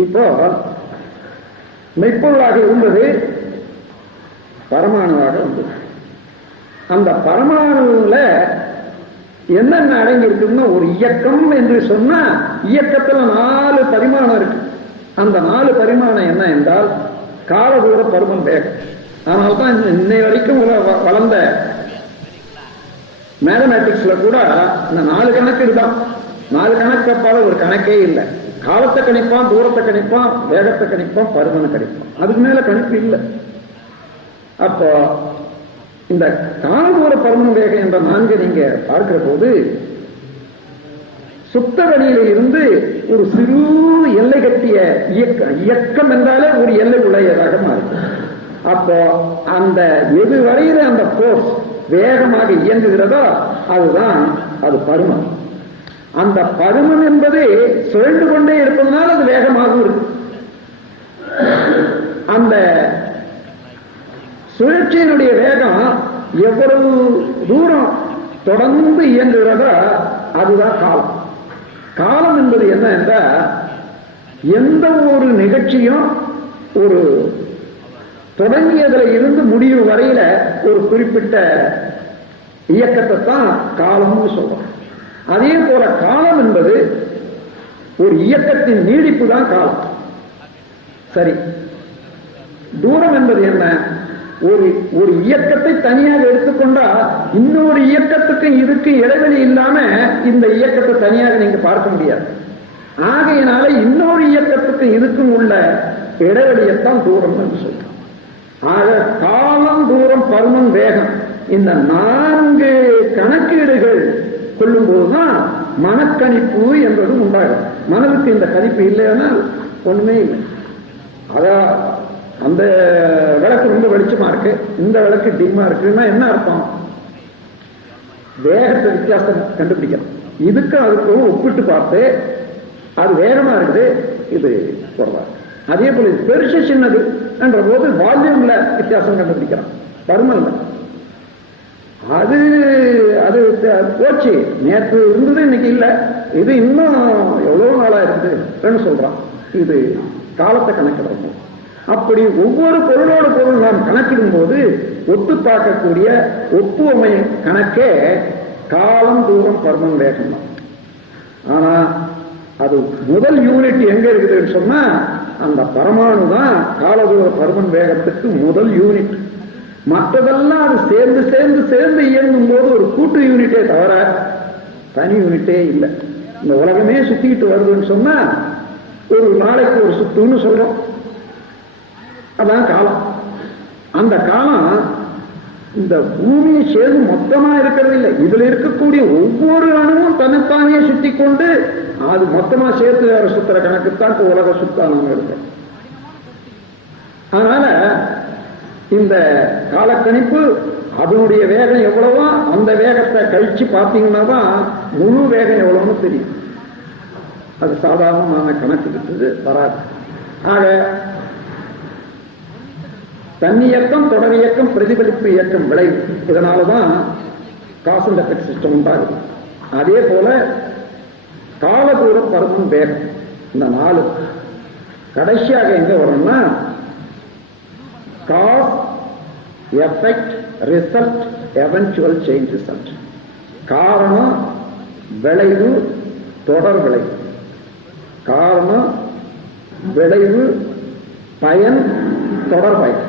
இப்போ மெய்ப்பொருளாக இருந்தது பரமாணுவாக வந்தது. அந்த பரமாணுல என்னென்ன அடங்கி இருக்குன்னா, ஒரு இயக்கம் என்று சொன்னா இயக்கத்துல 4 பரிமாணம் இருக்கு. அந்த 4 பரிமாணம் என்ன என்றால் காலதூர பருமன் வேகம். அதனால்தான் இன்னை வரைக்கும் வளர்ந்த மேத்தமேட்டிக்ஸ்ல கூட இந்த 4 கணக்கு இதுதான். 4 கணக்கு அப்பால ஒரு கணக்கே இல்லை. காலத்தை கணிப்பான், தூரத்தை கணிப்பான், வேகத்தை கணிப்பான், பருமனை கணிப்பான். அதுக்கு மேல கணிப்பு இல்லை. அப்போ இந்த காலதூர பருமன் வேகம் என்ற 4 நீங்க பார்க்கிற போது சுத்த வெளியில இருந்து ஒரு சிறு எல்லை கட்டிய இயக்கம் என்றாலே ஒரு எல்லை உடையதாக மாறும். அப்போ அந்த எது வரையில அந்த போர்ஸ் வேகமாக இயங்குகிறதோ அதுதான் அது பருமன். அந்த பருமன் என்பது சுழன்று கொண்டே இருப்பதனால் அது வேகமாகவும் இருக்கு. அந்த சுழற்சியினுடைய வேகம் எவ்வளவு தூரம் தொடர்ந்து இயங்குகிறதோ அதுதான் காலம். காலம் என்பது என்ன என்றால், எந்த ஒரு நிகழ்ச்சியும் ஒரு தொடங்கியதில் இருந்து முடிவு வரையில ஒரு குறிப்பிட்ட இயக்கத்தை தான் காலம்னு சொல்றோம். அதே போல காலம் என்பது ஒரு இயக்கத்தின் நீடிப்பு தான் காலம். சரி, தூரம் என்பது என்ன? ஒரு இயக்கத்தை தனியாக எடுத்துக்கொண்டா இன்னொரு இயக்கத்துக்கும் இதுக்கு இடைவெளி இல்லாம இந்த இயக்கத்தை தனியாக நீங்க பார்க்க முடியாது. ஆகையினால இன்னொரு இயக்கத்துக்கு இதுக்கும் உள்ள இடைவெளியத்தான் தூரம் என்று சொல்றோம். ஆக காலம், தூரம், பருமன், வேகம் இந்த 4 கணக்கீடுகள் கொள்ளும் போதுதான் மனக்கணிப்பு என்பது உண்டாகும். மனதுக்கு இந்த கணிப்பு இல்லைன்னா ஒண்ணுமே இல்லை. அதான் அந்த விளக்கு ரொம்ப வெளிச்சமா இருக்கு, இந்த விளக்கு டிம்மா இருக்குன்னா என்ன அர்த்தம்? வேகத்தை வித்தியாசம் கண்டுபிடிக்கணும். இதுக்கு அதுக்கும் ஒப்பிட்டு பார்த்து அது வேகமா இருக்குது, இது குறைவா. அதே போல இது பெருசு சின்னது என்ற போது வால்யூம்ல வித்தியாசம் கண்டுபிடிக்கிறான், பருமன்ல. அது அது போச்சு, நேற்று இருந்தது இன்னைக்கு இல்லை, இது இன்னும் எவ்வளவு நாளா இருக்குது சொல்றான். இது காலத்தை கணக்கிடுறது. அப்படி ஒவ்வொரு பொருளோட பொருள் நாம் கணக்கிடும் போது ஒத்து பார்க்கக்கூடிய ஒப்புமை கணக்கே காலம், தூரம், பருமன், வேகம் தான். ஆனா அது முதல் யூனிட் எங்க இருக்குதுன்னு சொன்னா அந்த பரமாணு தான் காலதூர பருமன் வேகத்துக்கு முதல் யூனிட். மற்றதெல்லாம் அது சேர்ந்து சேர்ந்து சேர்ந்து இயங்கும் போது ஒரு கூட்டு யூனிட்டே தவிர தனி யூனிட்டே இல்லை. இந்த உலகமே சுத்திக்கிட்டு வருதுன்னு சொன்னா ஒரு நாளைக்கு ஒரு சுத்துன்னு சொல்றோம், அதான் காலம். அந்த காலம் இந்த பூமியை சேர்ந்து மொத்தமா இருக்கிறது இல்லை. இதுல இருக்கக்கூடிய ஒவ்வொரு அணுவும் தன்னைத்தானே சுத்தி கொண்டு அது மொத்தமா சேர்த்து வேற சுத்துற கணக்குத்தான் உலக சுத்தானம் இருக்கு. அதனால இந்த காலக்கணிப்பு அதனுடைய வேகம் எவ்வளவோ அந்த வேகத்தை கழிச்சு பார்த்தீங்கன்னா தான் முழு வேகம் எவ்வளவுன்னு தெரியும். அது சாதாரணமான கணக்கு வராது. ஆக தன்னியக்கம், தொடர் இயக்கம், பிரதிபலிப்பு இயக்கம், விளைவு, இதனாலதான் காஸ் அண்ட் எஃபெக்ட் சிஸ்டம் உண்டாகுது. அதே போல காலதூர பருமன், வேகம் இந்த 4 கடைசியாக எங்க வரும்னா cause, effect, result, eventual change result. காரணம், விளைவு, தொடர் விளைவு. காரணம், விளைவு, பயன், தொடர் பயன்.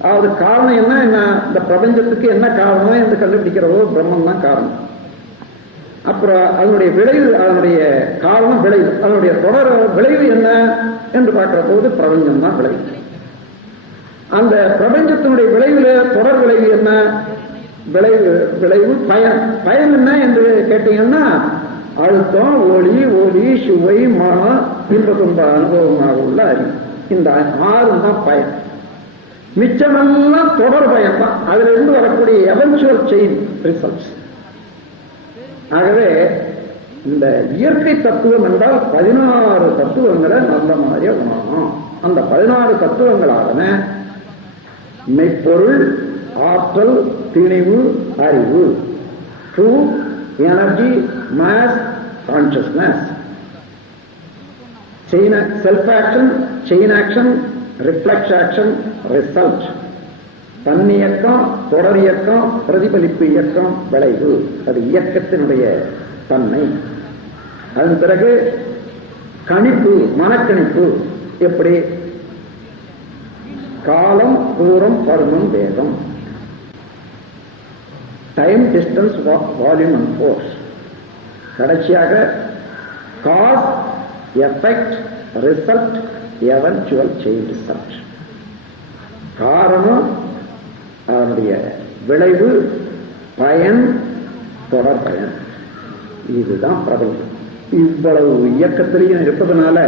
அதாவது காரணம் என்ன, இந்த பிரபஞ்சத்துக்கு என்ன காரணம் என்று கண்டுபிடிக்கிறதோ பிரம்மன் தான் காரணம். அப்புறம் அதனுடைய விளைவு, அதனுடைய காரணம் விளைவு, அதனுடைய தொடர் விளைவு என்ன என்று பார்க்கிற போது பிரபஞ்சம் தான் விளைவு. அந்த பிரபஞ்சத்தினுடைய விளைவுல தொடர் விளைவு என்ன? விளைவு பயன். பயன் என்ன என்று கேட்டீங்கன்னா அழுத்தம், ஒளி, சுவை, மனம், இன்ப துன்ப அனுபவமாக உள்ள அறிவு. இந்த 6 தான் பயன். மிச்சமெல்லாம் தொடர் பயன் தான். அதுல இருந்து வரக்கூடிய எவென்ச்சுவல் செயின் ரிசல்ட்ஸ். ஆகவே இந்த இயற்கை தத்துவம் என்றால் 16 தத்துவங்களை நல்ல மாதிரியா உணரணும். அந்த 16 தத்துவங்களான மெய்ப்பொருள், ஆற்றல், திணிவு, அறிவு, truth, energy, mass, consciousness. Self action, chain action, reflex action, result. தன்னியக்கம், தொடர் இயக்கம், பிரதிபலிப்பு இயக்கம், விளைவு. அது இயக்கத்தினுடைய தன்மை. அதன் பிறகு கணிப்பு, மனக்கணிப்பு. எப்படி? காலம், தூரம், பருமன், வேகம். Time, distance, volume and force. கடைசியாக cause, effect, result, eventual chain result. காரணம், அதனுடைய விளைவு, பயன், தொடர் பயன். இதுதான் பிரபஞ்சம். இவ்வளவு இயக்கத்திலையும் இருப்பதனால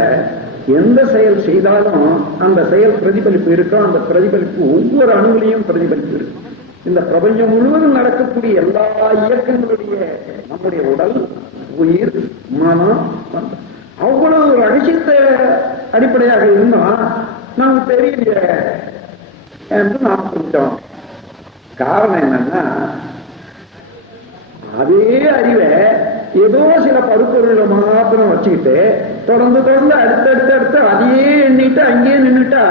எந்த செயல் செய்தாலும் அந்த செயல் பிரதிபலிப்பு இருக்கும். அந்த பிரதிபலிப்பு ஒவ்வொரு அணுவிலையும் பிரதிபலிப்பு இருக்கும். இந்த பிரபஞ்சம் முழுவதும் நடக்கக்கூடிய எல்லா இயக்கங்களுடைய நம்முடைய உடல், உயிர், மனம், அவ்வளவு ஒரு ரகசியத்தை அடிப்படையாக இருந்தா நாம் தெரியல என்று நாம் சொல்லிட்டோம். காரணம் என்னன்னா, அதே அறிவை ஏதோ சில பருப்பொருளை மாத்திரம் வச்சுக்கிட்டு தொடர்ந்து தொடர்ந்து அடுத்தடுத்து அதையே எண்ணிட்டு அங்கேயே நின்றுட்டா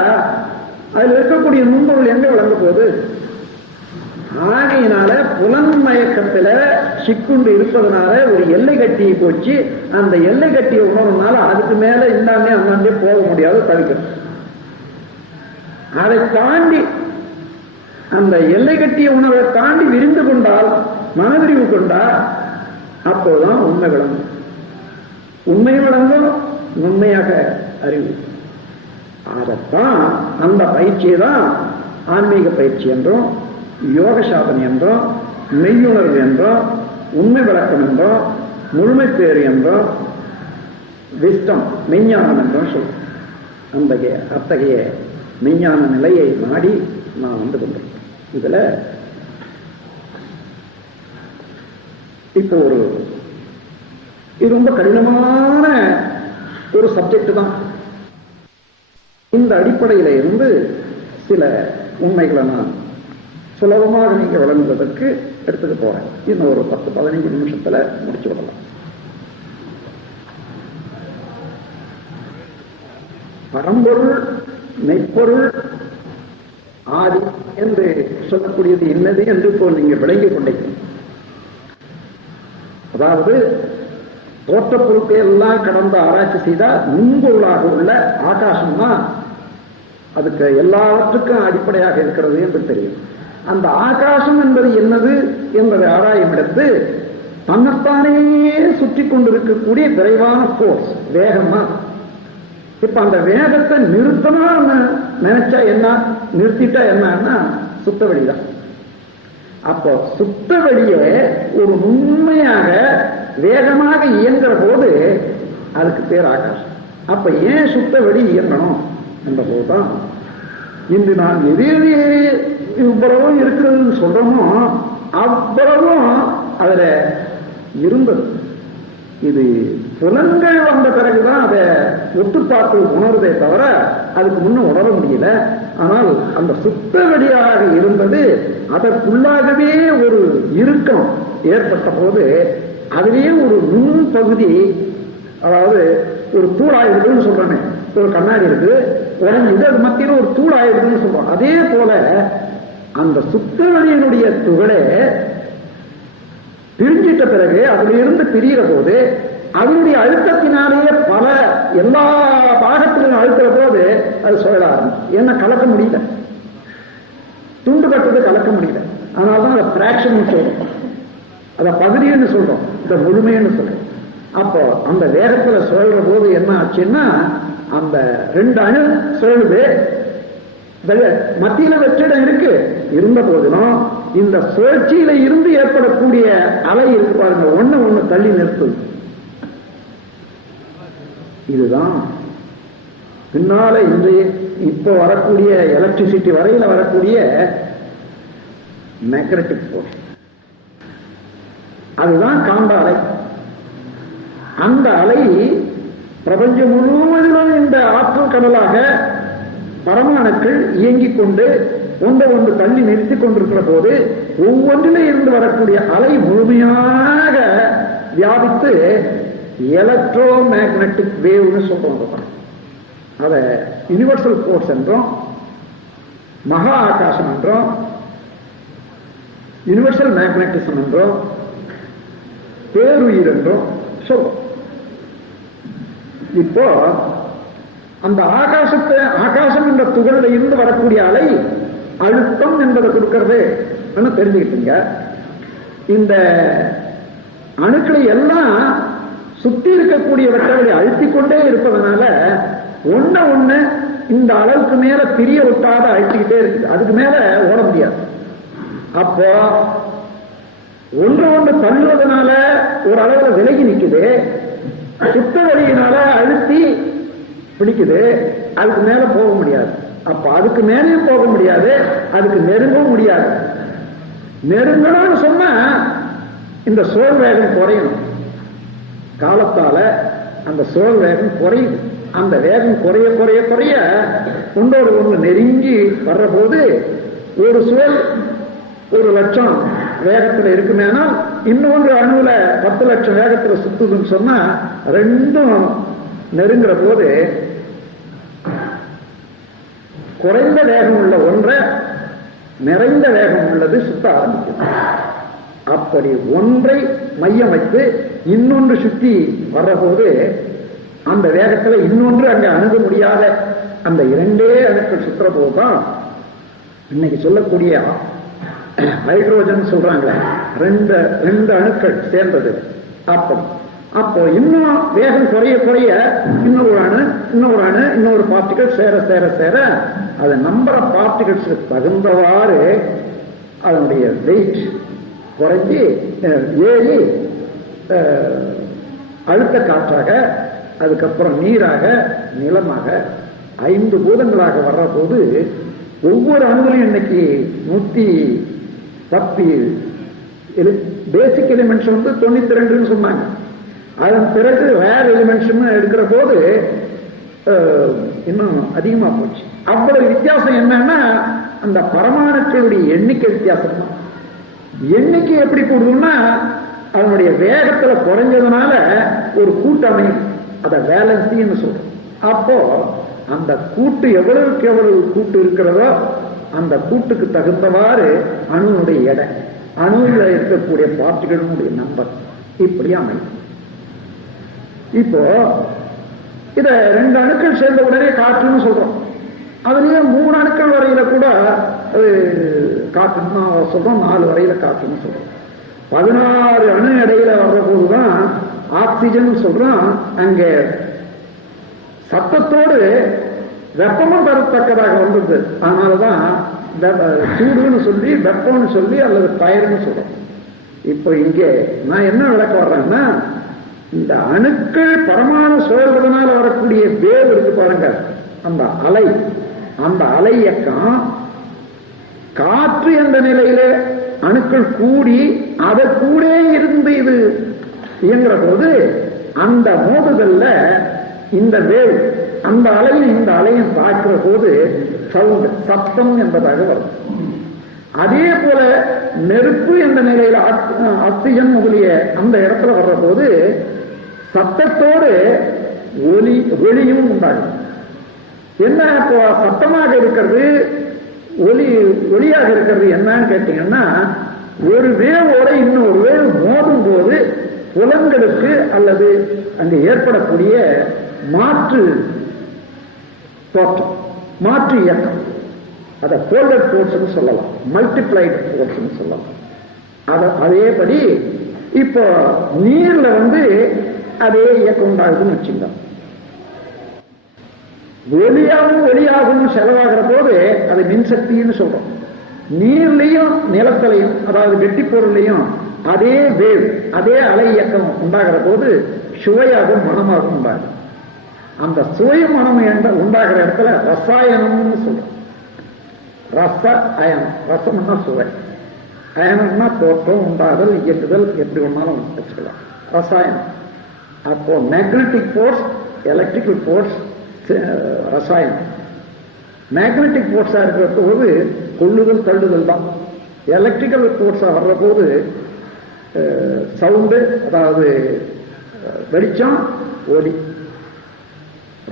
அதுல இருக்கக்கூடிய நுண்பொருள் எங்க விளங்க போகுது? ஆகையினால புலன் மயக்கத்துல சிக்குண்டு இருப்பதனால ஒரு எல்லை கட்டியை போச்சு. அந்த எல்லை கட்டியை உணர்றதுனால அதுக்கு மேல இந்தாண்டே அந்தாண்டே போக முடியாது, தவிர்க்கணும். அதை தாண்டி அந்த எல்லை கட்டிய உணர்வை தாண்டி விரிந்து கொண்டால், மனவிரிவு கொண்டால், அப்போதுதான் உண்மை விளங்கும். உண்மை விளங்கும், உண்மையாக அறிவு. அதத்தான் அந்த பயிற்சியை தான் ஆன்மீக பயிற்சி என்றும், யோக சாதனை என்றும், மெய்யுணர்வு என்றும், உண்மை விளக்கம் என்றும், முழுமை பேறு என்றும், விஸ்டம் மெய்ஞானம் என்றும் சொல்லும். அத்தகைய மெய்ஞான நிலையை நாடி நான் வந்து கொண்டிருக்கேன். இதுல இப்போ இது ரொம்ப கடினமான ஒரு சப்ஜெக்ட் தான். இந்த அடிப்படையில இருந்து சில உண்மைகளை நான் சுலபமாக நீங்க வழங்குவதற்கு எடுத்துக்க போறேன். இன்னும் ஒரு 10-15 நிமிஷத்துல முடிச்சு விடலாம். பரம்பொருள், மெய்ப்பொருள், ஆதி என்று சொல்லக்கூடியது என்னது என்று இப்போ நீங்க விளங்கிக் கொண்டீங்க. அதாவது தோற்ற பொருட்களை எல்லாம் கடந்த ஆராய்ச்சி செய்தால் நுண்பொருளாக உள்ள ஆகாசம் தான் அதுக்கு எல்லாவற்றுக்கும் அடிப்படையாக இருக்கிறது என்று தெரியும். அந்த ஆகாசம் என்பது என்னது என்பதை ஆராயும் எடுத்து தன்னைத்தானே சுற்றி கொண்டிருக்கக்கூடிய விரைவான போர்ஸ், வேகமா. இப்ப அந்த வேகத்தை நிறுத்தணும் நினைச்சா என்ன, நிறுத்திட்டா என்னன்னா சுத்த வெளிதான். அப்போ சுத்த வெளியே ஒரு உண்மையாக வேகமாக இயங்குற போது அதுக்கு பேர் ஆகாசம். அப்ப ஏன் சுத்த வெளி இயங்கணும் என்ற போதுதான் இன்று நான் எது இவ்வளவும் இருக்கிறதுன்னு சொல்றோமோ அவ்வளவும் அதுல இருந்தது. இது புலன்கள் வந்த பிறகுதான் அதை ஒத்து பார்த்து உணர்வதே தவிர அதுக்கு முன்ன உணர முடியல. ஆனால் அந்த சுத்த வெளியாக இருந்தது, அதற்குள்ளாகவே ஒரு இறுக்கம் ஏற்பட்ட போது அதுவே ஒரு நுண் பகுதி, அதாவது ஒரு தூளாயிடுதுன்னு சொல்றானே, ஒரு கண்ணாடி இருக்கு உடஞ்சிது, அது மத்தியில் ஒரு தூளாயிடுதுன்னு சொல்றோம். அதே போல அந்த சுத்த வெளியினுடைய துகளே பிரிஞ்சிட்ட பிறகு அதுல இருந்து பிரிகிற போது அதனுடைய அழுத்தத்தினாலேயே பல எல்லா பாகத்திலும் அழுத்துற போது அது சுழல ஆரம்பிக்கும். என்ன கலக்க முடியல, துண்டு கட்டுறது கலக்க முடியல. அதனால்தான் அதை பிராக்ஷன் சொல்றோம், அதை பகுதின்னு சொல்றோம், இந்த முழுமைன்னு சொல்றோம். அப்போ அந்த வேகத்துல சுழல்ற போது என்ன ஆச்சுன்னா அந்த 2 அணு சுழலுது, மத்தியில வெற்றிடம் இருக்கு. இருந்த போதிலும் இந்த சுழற்சியில இருந்து ஏற்படக்கூடிய அலை இருக்கு பாருங்க, ஒண்ணு தள்ளி நிறுத்துது. இதுதான் பின்னால இன்றைய இப்ப வரக்கூடிய எலக்ட்ரிசிட்டி வரையில வரக்கூடிய மேக்னெட்டிக் ஃபோர்ஸ். அதுதான் காந்த அலை. அந்த அலை பிரபஞ்சம் முழுவதிலும் இந்த ஆற்றல் கடலாக பரமாணுக்கள் இயங்கிக் கொண்டு ஒன்று தள்ளி நிறுத்திக் கொண்டிருக்கிற போது ஒவ்வொன்றிலே இருந்து வரக்கூடிய அலை முழுமையாக வியாபித்து எலக்ட்ரோ மேக்னெட்டிக் வேவ்னு சொல்றோம். அதை யூனிவர்சல் ஃபோர்ஸ் என்றும் மகா ஆகாசம் என்றும் யூனிவர்சல் மேக்னட்டிசம் என்றும் பேருயிர் என்றும் சொல்றோம். இப்போ அந்த ஆகாசம் என்ற துகளில் இருந்து வரக்கூடிய அலை அழுத்தம் என்பதை கொடுக்கிறது தெரிஞ்சுக்கிட்டீங்க. இந்த அணுக்களை எல்லாம் சுத்தி இருக்கக்கூடியவற்றை அழுத்திக் கொண்டே இருப்பதனால ஒண்ணு இந்த அளவுக்கு மேல பிரிய விட்டாத அழுத்திக்கிட்டே இருக்குது. அதுக்கு மேல ஓட முடியாது. அப்போ ஒன்று தள்ளுவதனால ஒரு அளவுல விலகி நிக்குது, சுத்த வழியினால அழுத்தி பிடிக்குது, அதுக்கு மேல போக முடியாது. அப்ப அதுக்கு மேலேயும் போக முடியாது, அதுக்கு நெருங்கவும் முடியாது. நெருங்கணும்னு சொன்னா இந்த சோல் வேகம் குறையணும். காலத்தால அந்த சோல் வேகம் குறையுது. அந்த வேகம் குறைய குறைய குறைய ஒன்றோடு ஒன்று நெருங்கி வர்ற போது ஒரு சோல் 1,00,000 வேகத்தில் இருக்குமேனா இன்னொன்று அணுல 10 லட்சம் வேகத்தில் சுத்துதுன்னு சொன்னா ரெண்டும் நெருங்குற போது குறைந்த வேகம் உள்ள ஒன்றை நிறைந்த வேகம் உள்ளது சுத்த ஆரம்பிக்கும். அப்படி ஒன்றை மையம் வைத்து இன்னொன்று சுற்றி வர்றபோது அந்த வேகத்தில் இன்னொன்று அங்கே அணுக முடியாத அந்த இரண்டே அணுக்கள் சுற்றுற போதுதான் இன்னைக்கு சொல்லக்கூடிய ஹைட்ரோஜன் சொல்றாங்களே, ரெண்டு அணுக்கள் சேர்ந்தது. அப்போ இன்னும் வேகம் குறைய குறைய இன்னொரு பார்ட்டிகல் சேர சேர சேர அது நம்பர் ஆஃப் பார்ட்டிகல்ஸ் தகுந்தவாறு அதனுடைய வெயிட் குறைஞ்சி ஏறி அழுத்த காற்றாக, அதுக்கப்புறம் நீராக, நிலமாக, 5 பூதங்களாக வர்ற போது ஒவ்வொரு அணுகளையும் இன்னைக்கு 110 பேசிக் எலிமெண்ட்ஸ் 92 சொன்னாங்க. அதன் பிறகு ரேர் எலிமெண்ட்ஸ் எடுக்கிற போது இன்னும் அதிகமா போச்சு. அவ்வளவு வித்தியாசம் என்னன்னா அந்த பரமாணுக்களுடைய எண்ணிக்கை வித்தியாசம் தான். எண்ணிக்கை எப்படி கூடுதுன்னா அதனுடைய வேகத்துல குறைஞ்சதுனால ஒரு கூட்டமையும் அதை வேலன்சின்னு சொல்றோம். அப்போ அந்த கூட்டு எவ்வளவுக்கு எவ்வளவு கூட்டு இருக்கிறதோ அந்த கூட்டுக்கு தகுந்தவாறு அணுனுடைய எடை, அணுவில் இருக்கக்கூடிய பார்ட்டிகளுடைய நம்பர் இப்படி அமையும். இப்போ இத 2 அணுக்கள் சேர்ந்த உடனே காற்றுன்னு சொல்றோம். அதுலயே 3 அணுக்கள் வரையில கூட காற்றுன்னு சொல்றோம், 4 வரையில காற்றுன்னு சொல்றோம். 16 அணு இடையில வர்ற போதுதான் ஆக்சிஜன் சொல்றோம். அங்க சத்தத்தோடு வெப்பமும் தரத்தக்கதாக வந்தது. அதனாலதான் சூடுன்னு சொல்லி, வெப்பம்னு சொல்லி, அல்லது பயர்னு சொல்றோம். இப்ப இங்கே நான் என்ன விளக்க வர்றேன்னா, இந்த அணுக்கள் பரமாணு சுழல்றதுனால வரக்கூடிய வேவ் இருக்கு பாருங்க, அந்த அலை இயக்கம் காற்று என்ற நிலையில அணுக்கள் கூடி அதை கூட இருந்து இது இயங்குற போது அந்த மோதுதல்ல இந்த வேவ் அந்த அலையும் இந்த அலையும் பார்க்கிற போது சவுண்ட், சத்தம் என்பதாக வரும். அதே போல நெருப்பு என்ற நிலையில ஆக்சிஜன் முதலிய அந்த இடத்துல வர்ற போது சத்தத்தோடு ஒலியும் உண்டாகும். என்ன இப்போ சத்தமாக இருக்கிறது, ஒலியாக இருக்கிறது என்னன்னு கேட்டீங்கன்னா, ஒரு வேவோட இன்னொரு வேவ் மோதும் போது புலன்களுக்கு அல்லது அங்கு ஏற்படக்கூடிய மாற்று தோற்றம், மாற்று இயக்கம், அதை ஃபோல்டட் ஃபோர்ஸ் சொல்லலாம், மல்டிப்ளைட் ஃபோர்ஸ் சொல்லலாம். அதேபடி இப்போ நீர்ல அதே இயக்கம் உண்டாகுதுன்னு வச்சுக்கலாம். ஒளியாகவும் செலவாகிற போது அது மின்சக்தின்னு சொல்றோம். நீர்லையும் நிலத்திலையும் அதாவது வெட்டி பொருளையும் அதே வேவ், அதே அலை இயக்கம் உண்டாகிற போது சுவையாகவும் மனமாகவும் உண்டாகும். அந்த சுவை மனம் உண்டாகிற இடத்துல ரசாயனம்னு சொல்றோம். ரச அயனம், ரசம்னா சுவை, அயனம்னா தோற்றம், உண்டாதல், இயக்குதல், எப்படி ஒன்னாலும் வச்சுக்கலாம். ரசாயனம். அப்போ மேக்னட்டிக் போர்ஸ், எலக்ட்ரிக்கல் போர்ஸ், ரசாயனம். மேக்னட்டிக் போர்ஸா இருக்கிற போது கொள்ளுதல் தள்ளுதல் தான். எலக்ட்ரிக்கல் போர்ஸா வர்ற போது சவுண்டு, அதாவது வெளிச்சம், ஒலி.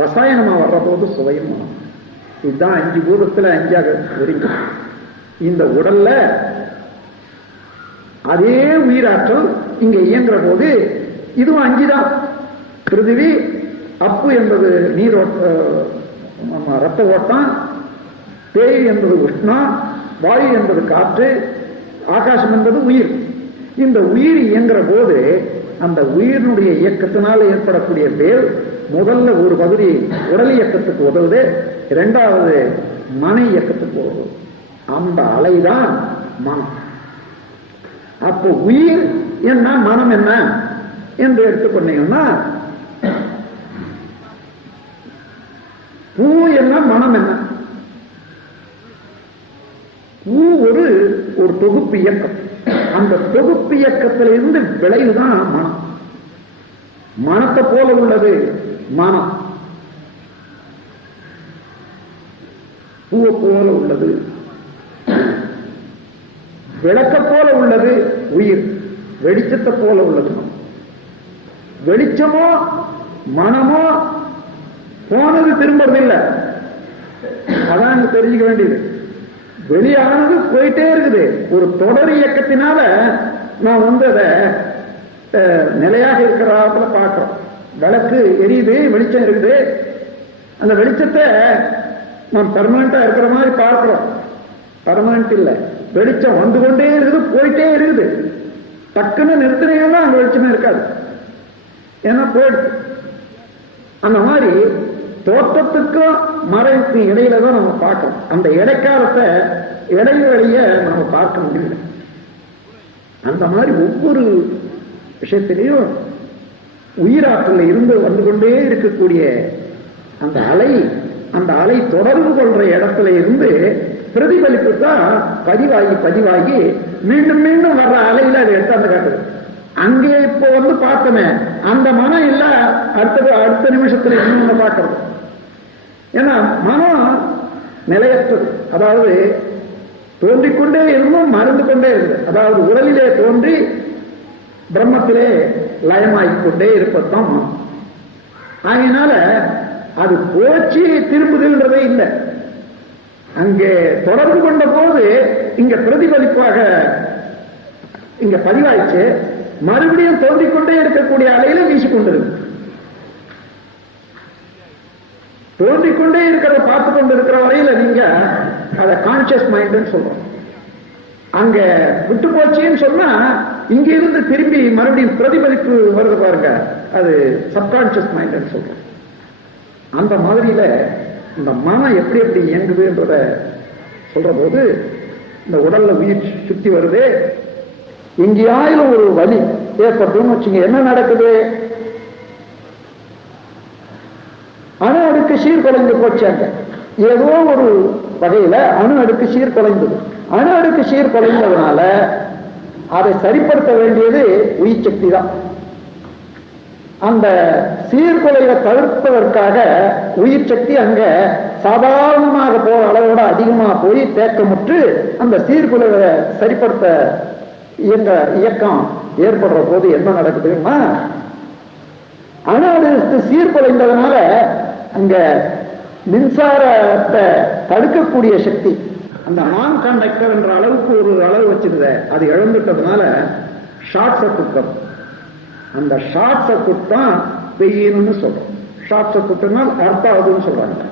ரசாயனமா வர்ற போது சுவையும் மனம். இதுதான் 5 பூதத்துல 5ஆக ஒருங்கி இந்த உடல்ல அதே உயிராற்றல் இங்க இயங்குற போது இதுவும் 5 தான். பிருதிவி, அப்பு என்பது நீர் ரத்த ஓட்டம், தேய் என்பது உஷ்ணம், வாயு என்பது காற்று, ஆகாசம் என்பது உயிர். இந்த உயிர் இயங்குற போது அந்த உயிரினுடைய இயக்கத்தினால் ஏற்படக்கூடிய வேல் முதல்ல ஒரு பகுதி உடல் இயக்கத்துக்கு உதவுது, 2வது மன இயக்கத்துக்கு உதவுது. அந்த அலைதான் மனம். அப்போ உயிர் என்ன மனம் என்ன என்று எடுத்துக்கொண்டீங்கன்னா, பூ என்ன மனம் என்ன? பூ ஒரு தொகுப்பு இயக்கம். அந்த தொகுப்பு இயக்கத்திலிருந்து விளைவுதான் மனம். மனத்தை போல உள்ளது மனம், பூவை போல உள்ளது, விளக்க போல உள்ளது உயிர், வெளிச்சத்தை போல உள்ளது மனம். வெளிச்சமோ மனமோ போனது திரும்பறதில்லை. அதான் தெரிஞ்சுக்க வேண்டியது. வெளியானது போயிட்டே இருக்குது. ஒரு தொடர் இயக்கத்தினால நான் அதை நிலையாக இருக்கிறாப்புல பார்க்கிறோம். விளக்கு எரியுது, வெளிச்சம் இருக்குது. அந்த வெளிச்சத்தை நாம் பெர்மனண்டா இருக்கிற மாதிரி பார்க்கிறோம். பெர்மனன்ட் இல்லை, வெளிச்சம் வந்து கொண்டே இருக்குது, போயிட்டே இருக்குது. டக்குன்னு நிறுத்தினீங்கன்னா அங்க வெளிச்சமே இருக்காது, ஏன்னா போயிடுது. அந்த மாதிரி தோற்றத்துக்கும் மறைவுக்கும் இடையில தான் நம்ம பார்க்கணும். அந்த இடைக்காலத்தை இடைவெளிய நம்ம பார்க்க முடியல. அந்த மாதிரி ஒவ்வொரு விஷயத்திலையும் உயிராற்றல இருந்து வந்து கொண்டே இருக்கக்கூடிய அந்த அலை தொடர்பு கொள்ற இடத்துல இருந்து பிரதிபலிப்பு தான் பதிவாகி மீண்டும் மீண்டும் வர்ற அலையில அதை எடுத்தாந்து காட்டுது. அங்கே இப்போ பார்த்தோமே அந்த மனம் இல்ல, அடுத்த நிமிஷத்துல இன்னொன்னு பார்க்கறது. ஏன்னா மனம் நிலையற்றது. அதாவது தோன்றிக்கொண்டே இருந்தும் மறந்து கொண்டே இருக்குது. அதாவது உடலிலே தோன்றி பிரம்மத்திலே லயமாகிக்கொண்டே இருப்பதுதான் மனம். ஆகையினால அது போச்சு திரும்புதல்ன்றதே இல்லை. அங்கே தொடர்பு கொண்ட போது இங்க பிரதிபலிப்பாக இங்க பதிவாயிச்சு, மறுபடியும் தோன்றிக்கொண்டே இருக்கக்கூடிய அலையில வீசிக்கொண்டிருக்கு. தோன்றிக்கொண்டே இருக்கிறத பார்த்து கொண்டு இருக்கிற வரையில நீங்க அதை கான்சியஸ் மைண்ட் சொல்றோம். அங்க விட்டு போச்சுன்னு சொன்னா இங்க இருந்து திரும்பி மறுபடியும் பிரதிபலிப்பு வருது பாருங்க, அது சப்கான்சியஸ் மைண்ட் சொல்றோம். அந்த மாதிரியில இந்த மனம் எப்படி எப்படி இயங்குதுன்றத சொல்ற போது இந்த உடல்ல உயிர் சுத்தி வருது. எங்கேயாயிலும் ஒரு வலி ஏற்படுதுன்னு வச்சுங்க, என்ன நடக்குது? அணு அடுக்கு சீர்குலைந்து போச்சாங்க. ஏதோ ஒரு வகையில அணு அடுக்கு சீர்குலைந்தது. அணு அடுக்கு சீர்குலைந்ததுனால அதை சரிப்படுத்த வேண்டியது உயிர் சக்தி தான். அந்த சீர்குலைவை தவிர்ப்பதற்காக உயிர் சக்தி அங்க சாதாரணமாக போற அளவோட அதிகமாக போய் தேக்கமுற்று அந்த சீர்குலைவை சரிப்படுத்த இயக்கம் ஏற்படுற போது என்ன நடக்குதுன்னா, அணு அடுக்கு சீர்குலைந்ததுனால அங்க மின்சாரத்தை தடுக்கக்கூடிய சக்தி அந்த நான் கண்டக்டர் என்ற அளவுக்கு ஒரு அளவு வச்சிருந்த அது இழந்துட்டதுனால ஷார்ட் சர்க்யூட். அந்த ஷார்ட் சர்க்யூட் தான் பெய்யணும்னு சொல்றோம். ஷார்ட் சர்க்யூட்னால் அர்த்தாவதுன்னு சொல்றாங்க.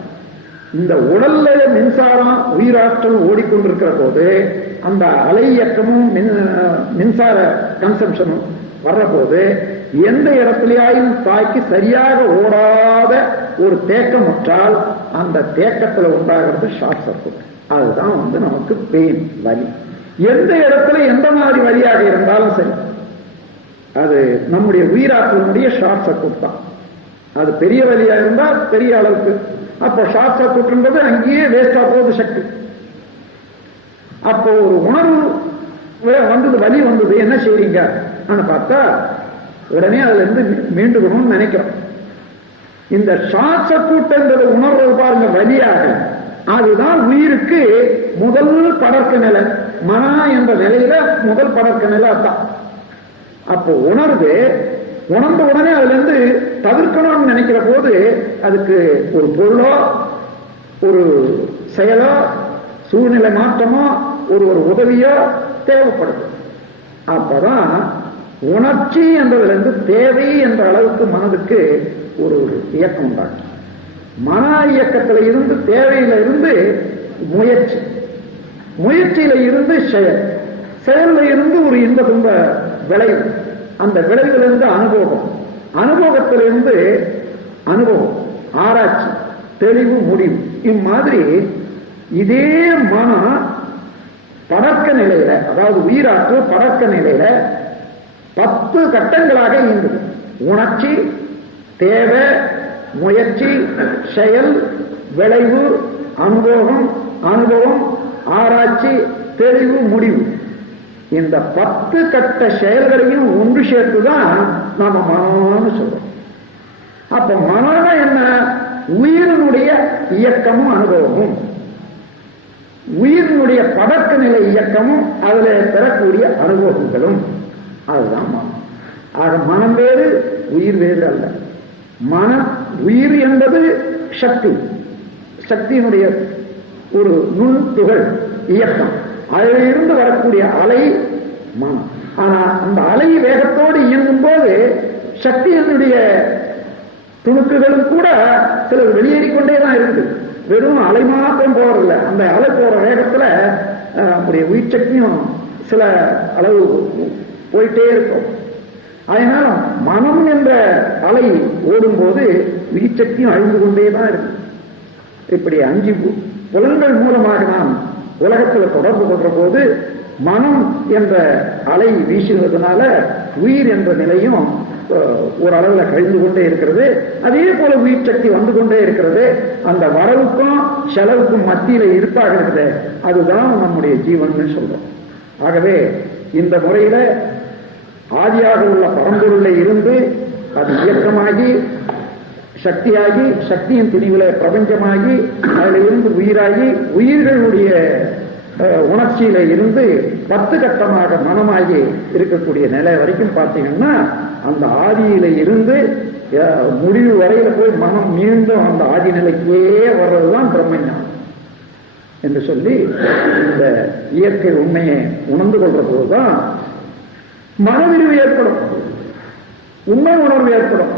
இந்த உடல்ல மின்சாரம் உயிராற்றல் ஓடிக்கொண்டிருக்கிற போது அந்த அலை இயக்கமும் மின்சார கன்சம்ஷனும் வர்ற போது எந்த இடத்திலேயும் தாய்க்கு சரியாக ஓடாத ஒரு தேக்கம் உற்றால் அந்த தேக்கத்தில் உண்டாகிறது ஷார்ட் சர்க்யூட். அதுதான் நமக்கு பெயின், வலி. எந்த இடத்துல எந்த மாதிரி வலியாக இருந்தாலும் சரி, அது நம்முடைய உயிராற்றலுடைய ஷார்ட் சர்க்யூட் தான். அது பெரிய வலியா இருந்தா பெரிய அளவுக்கு, அப்போ ஷார்ட் சர்க்யூட்ன்றது அங்கேயே வேஸ்டா போகுது சக்தி. அப்போ ஒரு உணர்வு வந்தது, வலி வந்தது, என்ன செய்றீங்க பார்த்தா உடனே அதுல இருந்து மீண்டுக்கணும்னு நினைக்கிறோம். இந்த ஷார்ட் சர்க்யூட் என்ற உணர்வு பாருங்க வலியாக, அதுதான் உயிருக்கு முதல் படர்க்க நிலை. மன என்ற நிலையில முதல் படர்க்க நிலை அதான். அப்போ உணர்வு உணர்ந்த உடனே அதுல இருந்து தவிர்க்கணும்னு நினைக்கிற போது அதுக்கு ஒரு பொருளோ ஒரு செயலோ சூழ்நிலை மாற்றமோ ஒரு உதவியோ தேவைப்படுது. அப்பதான் உணர்ச்சி என்றதிலிருந்து தேவை என்ற அளவுக்கு மனதுக்கு ஒரு இயக்கம் உண்டாகும். மன இயக்கத்தில இருந்து தேவையில இருந்து முயற்சி, முயற்சியில இருந்து செயல், செயல்ல இருந்து ஒரு இன்ப துன்ப விளைவு, அந்த விளைவிலிருந்து அனுபவம், அனுபவத்திலிருந்து அனுபவம், ஆராய்ச்சி, தெளிவு, முடிவு. இம்மாதிரி இதே மனம் படக்க நிலையில, அதாவது உயிராற்று படக்க நிலையில 10 கட்டங்களாக இயங்குது. உணர்ச்சி, தேவை, முயற்சி, செயல், விளைவு, அனுபவம், ஆராய்ச்சி, தெளிவு, முடிவு. இந்த 10 கட்ட செயல்களையும் ஒன்று சேர்த்துதான் நாம மனம்னு சொல்றோம். அப்ப மனம் என்ன? உயிரினுடைய இயக்கமும் அனுபவமும், உயிரினுடைய படக்க நிலை இயக்கமும் அதுல பெறக்கூடிய அனுபவங்களும், அதுதான் மனம். ஆக மனம் வேறு உயிர் வேறு அல்ல. உயிர் என்பது சக்தி, சக்தியினுடைய ஒரு நுண்துகள் இயக்கம், அதிலிருந்து வரக்கூடிய அலை மனம். ஆனா அந்த அலை வேகத்தோடு இயங்கும் போது சக்தியினுடைய துணுக்குகளும் கூட சிலர் வெளியேறிக்கொண்டே தான் இருக்குது. வெறும் அலை மாத்திரம் போறதில்லை, அந்த அலை போற வேகத்துல நம்முடைய உயிர் சக்தியும் சில அளவு போயிட்டே இருக்கும். அதனால மனம் என்ற அலை ஓடும்போது உயிர் சக்தியும் அழிந்து கொண்டே தான் இருக்கு. இப்படி 5 புலன்கள் மூலமாக நாம் உலகத்தில் தொடர்பு கொள்ற போது மனம் என்ற அலை வீசுவதனால உயிர் என்ற நிலையும் ஒரு அளவில் கழிந்து கொண்டே இருக்கிறது. அதே போல உயிர் சக்தி வந்து கொண்டே இருக்கிறது. அந்த வரவுக்கும் செலவுக்கும் மத்தியில இருப்பாக இருக்குது, அதுதான் நம்முடைய ஜீவன் சொல்றோம். ஆகவே இந்த முறையில ஆதியாக உள்ள பரம்பொருளை இருந்து அது இயக்கமாகி சக்தியாகி, சக்தியின் துணிவில பிரபஞ்சமாகி, அதில் இருந்து உயிராகி, உயிர்களுடைய உணர்ச்சியில இருந்து 10 கட்டமாக மனமாகி இருக்கக்கூடிய நிலை வரைக்கும் பார்த்தீங்கன்னா, அந்த ஆதியில இருந்து முடிவு வரையில போய் மனம் மீண்டும் அந்த ஆதி நிலைக்கே வர்றதுதான் பிரம்மஞானம் என்று சொல்லி இந்த இயற்கை உண்மையை உணர்ந்து கொள்ற போதுதான் மனவிரிவு ஏற்படும், உண்மை உணர்வு ஏற்படும்.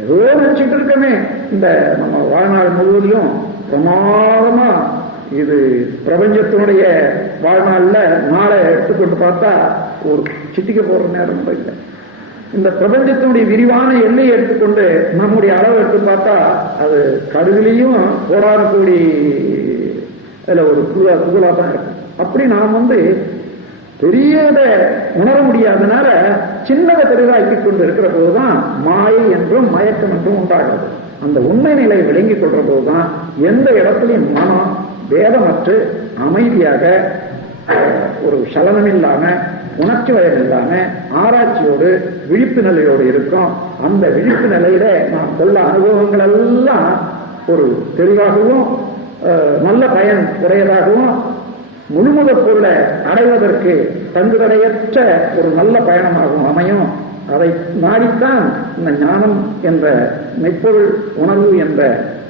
ஏதோ நினைச்சிட்டு இருக்கமே இந்த நம்ம வாழ்நாள் முழுவதிலும் பிரமாதமா இது பிரபஞ்சத்தினுடைய வாழ்நாள்ல நாளை எடுத்துக்கொண்டு பார்த்தா ஒரு சிட்டிக்க போற நேரம் இல்லை. இந்த பிரபஞ்சத்தினுடைய விரிவான எல்லையை எடுத்துக்கொண்டு நம்முடைய அளவு எடுத்து பார்த்தா அது கடுகுலையும் போராட கூடி அதுல ஒரு குழுவா தான் இருக்கும். அப்படி நாம் பெரியதை உணர முடியாதனால சின்னதை பெரிதாக்கி கொண்டு இருக்கிற போதுதான் மாயை என்றும் மயக்கம் என்றும் உண்டாகிறது. அந்த உண்மை நிலை விளங்கிக் கொள்ற போதுதான் எந்த இடத்துலையும் மனம் வேதமற்று அமைதியாக ஒரு சலனம் இல்லாம, உணர்ச்சி வயம் இல்லாம, ஆராய்ச்சியோடு விழிப்பு நிலையோடு இருக்கும். அந்த விழிப்பு நிலையில நாம் கொள்ள அனுபவங்கள் எல்லாம் ஒரு தெளிவாகவும் நல்ல பயன் உடையதாகவும் முழுமுதற் பொருளை அடைவதற்கு தங்குதடையற்ற ஒரு நல்ல பயணமாகவும் அமையும். அதை நாடித்தான் இந்த ஞானம் என்ற மெய்ப்பொருள் உணர்வு என்ற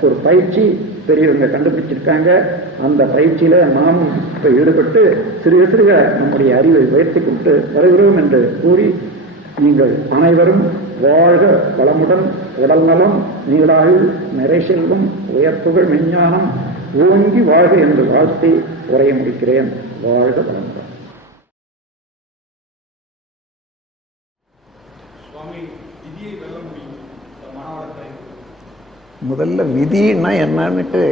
ஒரு பயிற்சி பெரியவங்க கண்டுபிடிச்சிருக்காங்க. அந்த பயிற்சியில நாமும் இப்ப ஈடுபட்டு சிறுக சிறுக நம்முடைய அறிவை உயர்த்தி கொண்டு வருகிறோம் என்று கூறி, நீங்கள் அனைவரும் வாழ்க வளமுடன், உடல் நலம், நீளாயுள், நிறை செல்வம், உயர்ப்புகள், விஞ்ஞானம் ஓங்கி வாழ்க என்று வாழ்த்தி உரைய முடிக்கிறேன். வாழ்க வளமுடன். முதல்ல விதின்னா என்னன்னுட்டு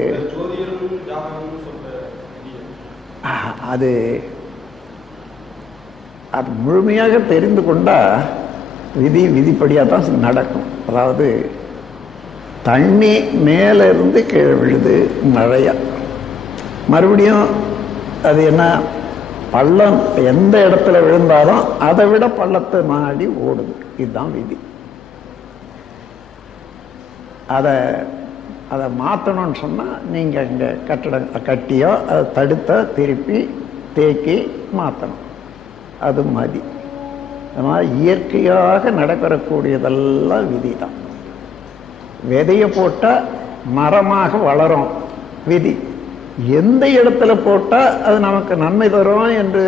அது முழுமையாக தெரிந்து கொண்டா விதி விதிப்படியாக தான் நடக்கும். அதாவது தண்ணி மேலே இருந்து கீழே விழுது மழையா, மறுபடியும் அது என்ன பள்ளம் எந்த இடத்துல விழுந்தாலும் அதை விட பள்ளத்தை நாடி ஓடுது. இதுதான் விதி. அதை மாற்றணும்னு சொன்னால் நீங்கள் இங்கே கட்டடம் கட்டியோ அதை தடுத்த திருப்பி தேக்கி மாற்றணும். அது மதி. அதனால் இயற்கையாக நடக்கிறக்கூடியதெல்லாம் விதி தான். விதையை போட்டால் மரமாக வளரும் விதி. எந்த இடத்துல போட்டால் அது நமக்கு நன்மை தரும் என்று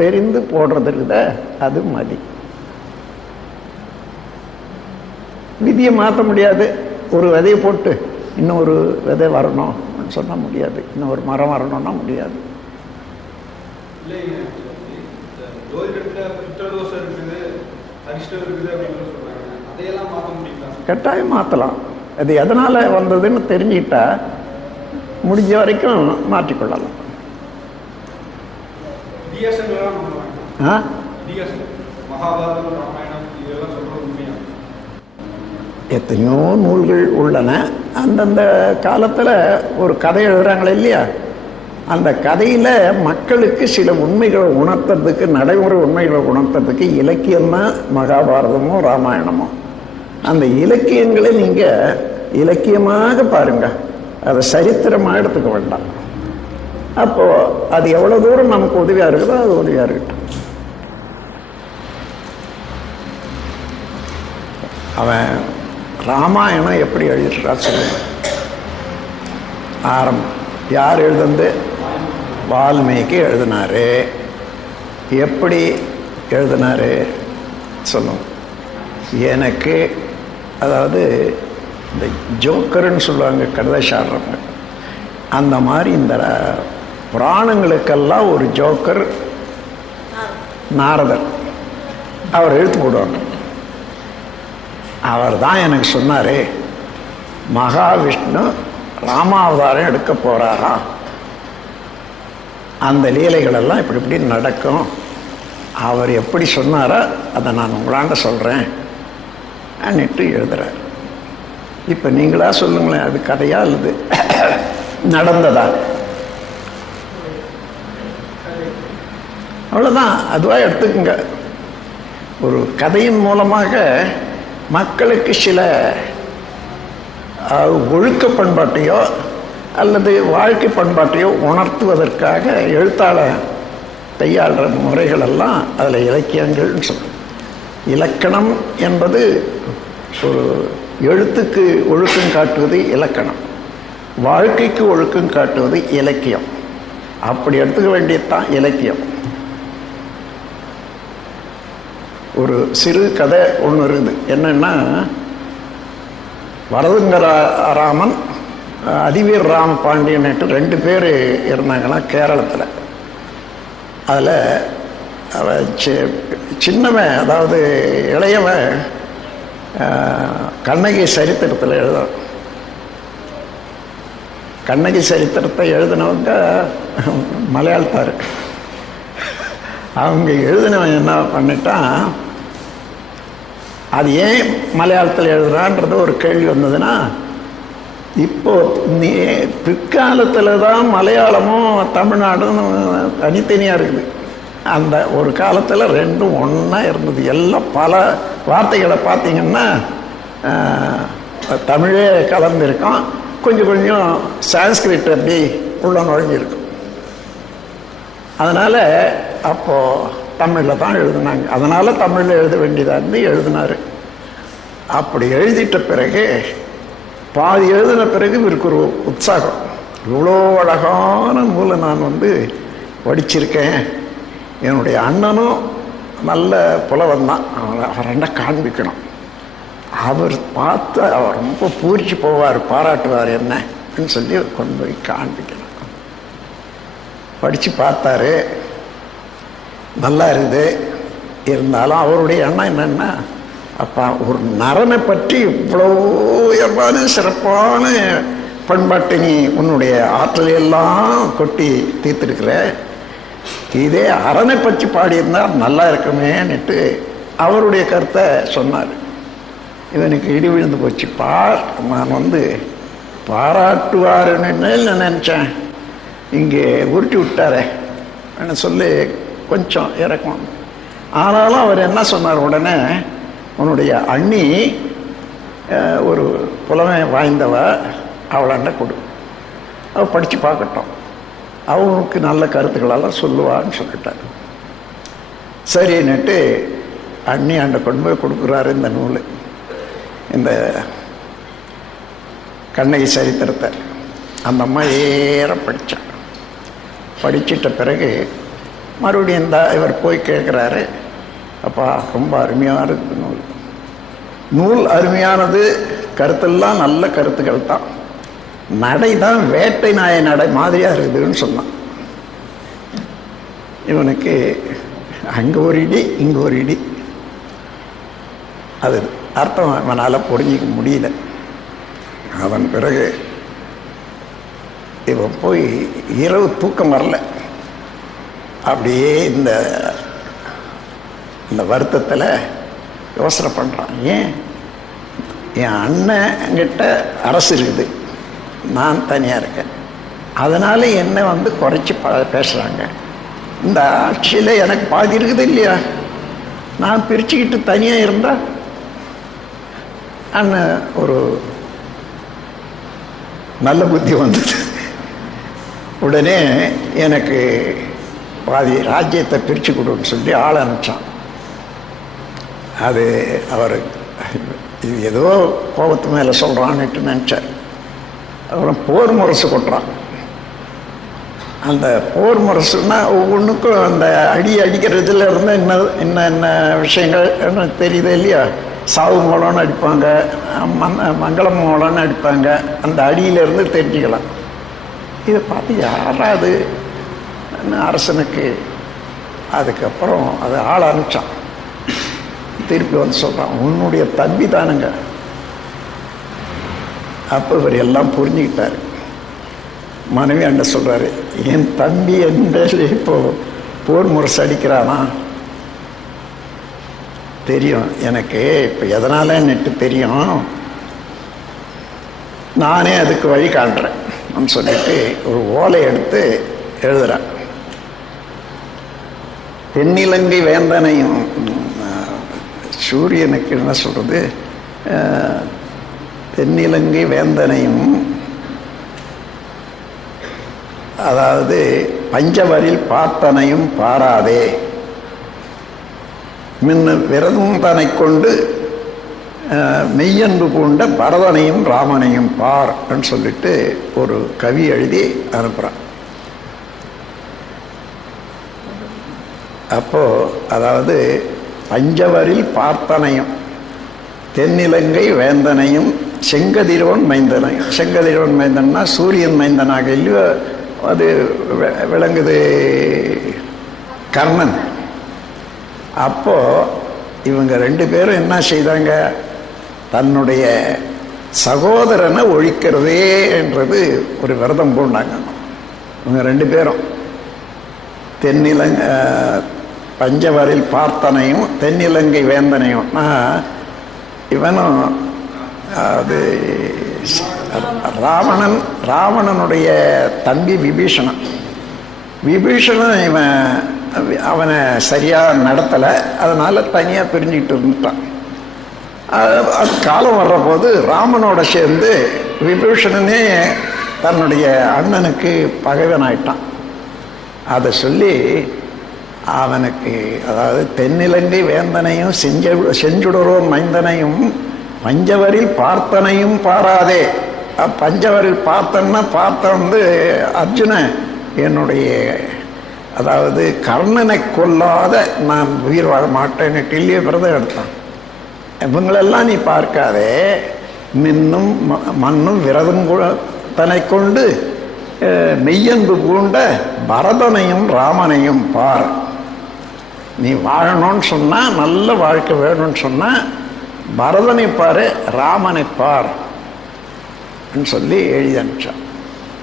தெரிந்து போடுறது இருக்குதா, அது மதி. விதியை மாற்ற முடியாது. ஒரு விதையை போட்டு இன்னொரு விதை வரணும் சொன்ன முடியாது, இன்னொரு மரம் வரணும்னா முடியாது. கட்டாயம் மாற்றலாம். அது எதனால வந்ததுன்னு தெரிஞ்சுக்கிட்டா முடிஞ்ச வரைக்கும் மாற்றிக்கொள்ளலாம். எத்தனையோ நூல்கள் உள்ளன. அந்தந்த காலத்தில் ஒரு கதை எழுதுறாங்களே இல்லையா, அந்த கதையில் மக்களுக்கு சில உண்மைகளை உணர்த்துறதுக்கு, நடைமுறை உண்மைகளை உணர்த்துறதுக்கு இலக்கியம்தான் மகாபாரதமோ ராமாயணமோ. அந்த இலக்கியங்களை நீங்கள் இலக்கியமாக பாருங்க, அதை சரித்திரமாக எடுத்துக்க வேண்டாம். அப்போது அது எவ்வளோ தூரம் நமக்கு உதவியாக இருக்குதோ அது உதவியாக இருக்கட்டும். அவன் ராமாயணம் எப்படி எழுதிட்டுறா சொல்லுங்க. ஆரம்பம் யார் எழுதுந்து? வால்மீகி எழுதினாரு. எப்படி எழுதினாரு சொல்லுங்க. எனக்கு அதாவது இந்த ஜோக்கர்ன்னு சொல்லுவாங்க கடைசாடுறவங்க, அந்த மாதிரி இந்த புராணங்களுக்கெல்லாம் ஒரு ஜோக்கர் நாரதர். அவர் எழுத்து போடுவாங்க. அவர் தான் எனக்கு சொன்னார், மகாவிஷ்ணு ராமாவதாரம் எடுக்க போகிறாரா, அந்த லீலைகளெல்லாம் இப்படி இப்படி நடக்கும், அவர் எப்படி சொன்னாரோ அதை நான் உங்களாண்ட சொல்கிறேன் அன்னிட்டு எழுதுகிறார். இப்போ நீங்களா சொல்லுங்களேன், அது கதையா அல்லது நடந்ததா? அவ்வளோதான், அதுவாக எடுத்துக்குங்க. ஒரு கதையின் மூலமாக மக்களுக்கு சில ஒழுக்க பண்பாட்டையோ அல்லது வாழ்க்கை பண்பாட்டையோ உணர்த்துவதற்காக எழுத்தாளர் கையாளுற முறைகளெல்லாம் அதில் இலக்கியங்கள்னு சொல்லுவோம். இலக்கணம் என்பது ஒரு எழுத்துக்கு ஒழுக்கம் காட்டுவது இலக்கணம், வாழ்க்கைக்கு ஒழுக்கம் காட்டுவது இலக்கியம். அப்படி எடுத்துக்க வேண்டியதுதான் இலக்கியம். ஒரு சிறு கதை ஒன்று இருக்குது. என்னன்னா, வரதுங்கராமன் அதிவீர் ராம பாண்டியன்ட்டு 2 பேர் இருந்தாங்கன்னா கேரளத்தில். அதில் அவன் சின்னவன், அதாவது இளையவன், கண்ணகி சரித்திரத்தில் எழுதும். கண்ணகி சரித்திரத்தை எழுதினவங்க மலையாளத்தார். அவங்க எழுதினவன் என்ன பண்ணிட்டான், அது ஏன் மலையாளத்தில் எழுதுறான்றது ஒரு கேள்வி வந்ததுன்னா, இப்போ நீ பிற்காலத்தில் தான் மலையாளமும் தமிழ்நாடும் தனித்தனியாக இருக்குது. அந்த ஒரு காலத்தில் ரெண்டும் ஒன்றா இருந்தது. எல்லாம் பல வார்த்தைகளை பார்த்தீங்கன்னா தமிழே கலந்துருக்கும், கொஞ்சம் கொஞ்சம் சான்ஸ்கிரிட் அப்படி உள்ள நுழைஞ்சிருக்கும். அதனால் அப்போது தமிழில் தான் எழுதினாங்க. அதனால் தமிழில் எழுத வேண்டியதாக இருந்து எழுதினார். அப்படி எழுதிட்ட பிறகு பாதி எழுதின பிறகு இவருக்கு ஒரு உற்சாகம், இவ்வளோ அழகான நூலை நான் படிச்சிருக்கேன், என்னுடைய அண்ணனும் நல்ல புலவன் தான், அவர் என்ன காண்பிக்கணும், அவர் பார்த்து அவர் ரொம்ப பூரிச்சு போவார், பாராட்டுவார் என்னன்னு சொல்லி கொண்டு போய் காண்பிக்கணும். படித்து பார்த்தாரு, நல்லா இருக்குது. இருந்தாலும் அவருடைய எண்ணம் என்னென்னா, அப்பா ஒரு நரனை பற்றி இவ்வளோ உயர்வான சிறப்பான பண்பாட்டை நீ உன்னுடைய ஆற்றலையெல்லாம் கொட்டி தீர்த்திருக்கிற, இதே அரணை பற்றி பாடியிருந்தால் நல்லா இருக்குமேன்னுட்டு அவருடைய கருத்தை சொன்னார். இவனுக்கு இடி விழுந்து போச்சு. நான் பாராட்டுவாருன்னு நான் நினச்சேன், இங்கே உருட்டி விட்டாரே சொல்லி கொஞ்சம் இறக்கும். ஆனாலும் அவர் என்ன சொன்னார், உடனே உன்னுடைய அண்ணி ஒரு புலமை வாய்ந்தவ, அவளாண்ட கொடு, அவள் படித்து பார்க்கட்டும், அவனுக்கு நல்ல கருத்துக்களெல்லாம் சொல்லுவான்னு சொல்லிட்டார். சரின்னுட்டு அண்ணியாண்ட கொண்டு போய் கொடுக்குறாரு இந்த நூல், இந்த கண்ணகி சரித்திரத்தை. அந்த அம்மா ஏற படித்தான். படிச்சிட்ட பிறகு மறுபடியும் இவர் போய் கேட்குறாரு, அப்பா ரொம்ப அருமையாக இருக்குது நூல். நூல் அருமையானது, கருத்தெல்லாம் நல்ல கருத்துக்கள் தான், நடை தான் வேட்டை நாய நடை மாதிரியாக இருக்குதுன்னு சொன்னான். இவனுக்கு அங்கே ஒரு இடி இங்கே ஒரு இடி, அது அர்த்தம் அவனால் புரிஞ்சிக்க முடியல. அதன் பிறகு இவன் போய் இரவு தூக்கம் வரல. அப்படியே இந்த வருத்தத்தில் யோசனை பண்ணுறான். ஏன் என் அண்ணங்கிட்ட அரசு இருக்குது, நான் தனியாக இருக்கேன், அதனால் என்னை வந்து குறைச்சி பேசுகிறாங்க. இந்த ஆட்சியில் எனக்கு பாதி இருக்குது இல்லையா, நான் பிரிச்சுக்கிட்டு தனியாக இருந்தால் அண்ணன் ஒரு நல்ல புத்தி வந்தது. உடனே எனக்கு பாதி ராஜ்யத்தை பிரித்து கொடுன்னு சொல்லி ஆள் அனுப்பிச்சான். அது அவர் இது ஏதோ கோபத்து மேலே சொல்கிறான்னுட்டு நினச்சார். அப்புறம் போர் முரசு கொட்டுறான். அந்த போர் முரசுன்னா ஒவ்வொன்றுக்கும் அந்த அடிக்கிறதுல இருந்து என்ன விஷயங்கள் தெரியுது இல்லையா. சாவு மூலம்னு அடிப்பாங்க, மங்களம் மூலம்னு அடிப்பாங்க, அந்த அடியிலேருந்து தெரிஞ்சுக்கலாம். இதை பார்த்து யாராவது அரசனுக்கு அதுக்கப்புறம் அதை ஆள் அனுப்பிச்சான். திருப்பி வந்து சொல்கிறான், உன்னுடைய தம்பி தானுங்க. அப்போ இவர் எல்லாம் புரிஞ்சுக்கிட்டார். மனைவி அண்ண சொல்கிறாரு, என் தம்பி எந்த இப்போ போர் முரசு அடிக்கிறானா தெரியும் எனக்கு, இப்போ எதனாலன்னுட்டு தெரியும், நானே அதுக்கு வழி காட்டுறேன் அப்படின்னு சொல்லிட்டு ஒரு ஓலை எடுத்து எழுதுகிறான். தென்னிலங்கை வேந்தனையும் சூரியனுக்கு என்ன சொல்கிறது, தென்னிலங்கை வேந்தனையும், அதாவது பஞ்சவரில் பார்த்தனையும் பாராதே, மின்னு விரதம் தனை கொண்டு மெய்யன்பு பூண்ட பரதனையும் ராமனையும் பார் அப்படின்னு சொல்லிட்டு ஒரு கவி எழுதி அனுப்புகிறான். அப்போது அதாவது பஞ்சவரில் பார்த்தனையும், தென்னிலங்கை வேந்தனையும், செங்கதிரோன் மைந்தனையும். செங்கதிரோன் மைந்தன்னா சூரியன் மைந்தனாக இல்லையோ அது விளங்குது கர்ணன். அப்போது இவங்க ரெண்டு பேரும் என்ன செய்தாங்க, தன்னுடைய சகோதரனை ஒழிக்கிறதே என்றது ஒரு விரதம் பூண்டாங்க. இவங்க ரெண்டு பேரும் பஞ்சவரில் பார்த்தனையும் தென்னிலங்கை வேந்தனையும். இவனும் அது ராவணனுடைய தம்பி விபீஷணன். இவன் அவனை சரியாக நடத்தலை, அதனால் தனியாக பிரிஞ்சுக்கிட்டு இருந்துட்டான். அது காலம் வர்றபோது ராமனோட சேர்ந்து விபீஷணனே தன்னுடைய அண்ணனுக்கு பகைவனாயிட்டான். அதை சொல்லி அவனுக்கு, அதாவது தென்னிலங்கை வேந்தனையும் செஞ்சுடரோன் மைந்தனையும் பஞ்சவரில் பார்த்தனையும் பாராதே. பஞ்சவரில் பார்த்தன்னா வந்து அர்ஜுனன் என்னுடைய, அதாவது கர்ணனை கொல்லாத நான் உயிர் வாழ மாட்டேன்னு இல்லையே விரதம் எடுத்தான். இவங்களெல்லாம் நீ பார்க்காதே, மின்னும் மண்ணும் விரதம் தனை கொண்டு மெய்யன்பு பூண்ட பரதனையும் ராமனையும் பார். நீ வாழணும்னு சொன்னால், நல்ல வாழ்க்கை வேணும்னு சொன்னால் பரதனை பாரு, ராமனை பார் சொல்லி எழுதி அனுப்பிச்சான்.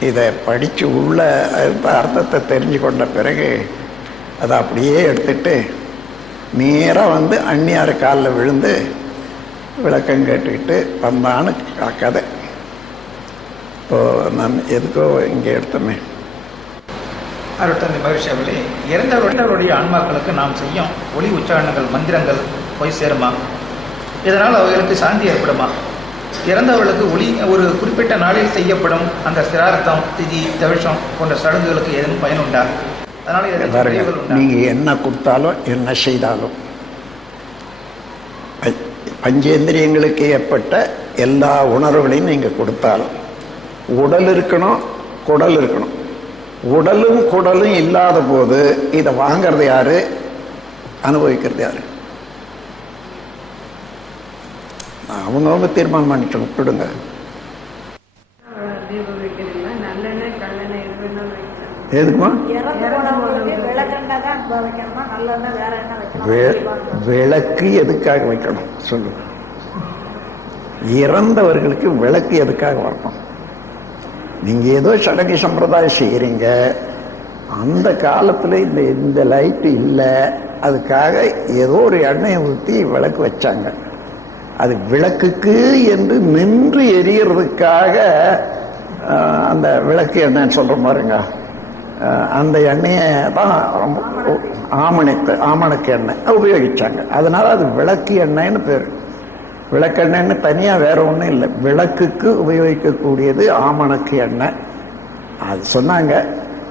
இதை படித்து உள்ள அர்த்தத்தை தெரிஞ்சு கொண்ட பிறகு அதை அப்படியே எடுத்துட்டு நேராக வந்து அண்ணியார் காலில் விழுந்து விளக்கம் கேட்டுக்கிட்டு வந்தான்னு கதை. இப்போது நான் எதுக்கோ இங்கே எடுத்தோமே. அருட்தந்தை மகிழ்ச்சி அவர்களே, இறந்தவருடைய ஆன்மாக்களுக்கு நாம் செய்யும் ஒளி உச்சாரணங்கள் மந்திரங்கள் போய் சேருமா? இதனால் அவர்களுக்கு சாந்தி ஏற்படுமா? இறந்தவர்களுக்கு ஒளி ஒரு குறிப்பிட்ட நாளில் செய்யப்படும் அந்த சிரார்த்தம், திதி, தவிஷம் போன்ற சடங்குகளுக்கு ஏதேனும் பயனுண்டா? அதனால் நீங்கள் என்ன கொடுத்தாலும் என்ன செய்தாலும் பஞ்சேந்திரியங்களுக்கு ஏற்பட்ட எல்லா உணர்வுகளையும் நீங்கள் கொடுத்தாலும் உடல் இருக்கணும், குடல் இருக்கணும். உடலும் குடலும் இல்லாத போது இதை வாங்கிறது யாரு, அனுபவிக்கிறது யாரு? அவங்கவுங்க தீர்மானம் பண்ணிட்டு விட்டுடுங்க. எதுக்குமா? விளக்கு எதுக்காக வைக்கணும் சொல்லுங்க. இறந்தவர்களுக்கு விளக்கு எதுக்காக வரணும்? நீங்க ஏதோ சடங்கு சம்பிரதாயம் செய்யறீங்க, அந்த காலத்துல இந்த லைட் இல்லை, அதுக்காக ஏதோ ஒரு எண்ணெயை ஊற்றி விளக்கு வச்சாங்க. அது விளக்குக்கு என்று நின்று எரியறதுக்காக அந்த விளக்கு எண்ணெய் சொல்ற பாருங்க, அந்த எண்ணெயை தான் ஆமணக்கு எண்ணெய் உபயோகிச்சாங்க. அதனால அது விளக்கு எண்ணெய்னு பேரு. விளக்கெண்ணெய்னு தனியா வேற ஒன்றும் இல்லை, விளக்குக்கு உபயோகிக்கக்கூடியது ஆமணக்கு எண்ணெய். அது சொன்னாங்க.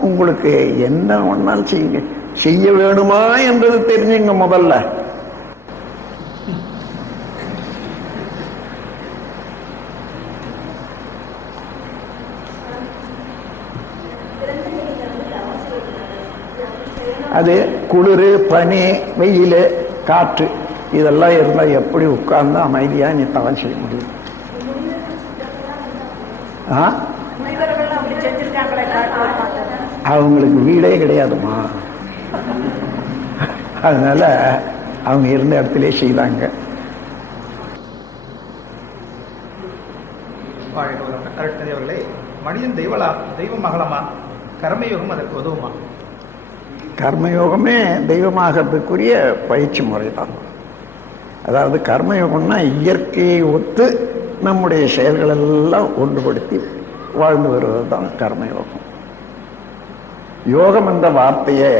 உங்களுக்கு என்ன ஒன்னாலும் செய்யுங்க, செய்ய வேணுமா என்றது தெரிஞ்சுங்க முதல்ல. அது குளிர், பனி, வெயில், காற்று இதெல்லாம் இருந்தால் எப்படி உட்கார்ந்து அமைதியா நீ தவம் செய்ய முடியும்? அவங்களுக்கு வீடே கிடையாதுமா, அதனால அவங்க இருந்த இடத்திலே செய்தாங்க. அவர்களே, மனிதன் தெய்வமாகலாமா? கர்மயோகம் அதற்கு உதவுமா? கர்மயோகமே தெய்வமாகிறதுக்குரிய பயிற்சி முறை தான். அதாவது கர்மயோகம்னா இயற்கையை ஒத்து நம்முடைய செயல்கள் எல்லாம் ஒன்றுபடுத்தி வாழ்ந்து வருவது தான் கர்மயோகம். யோகம் என்ற வார்த்தையை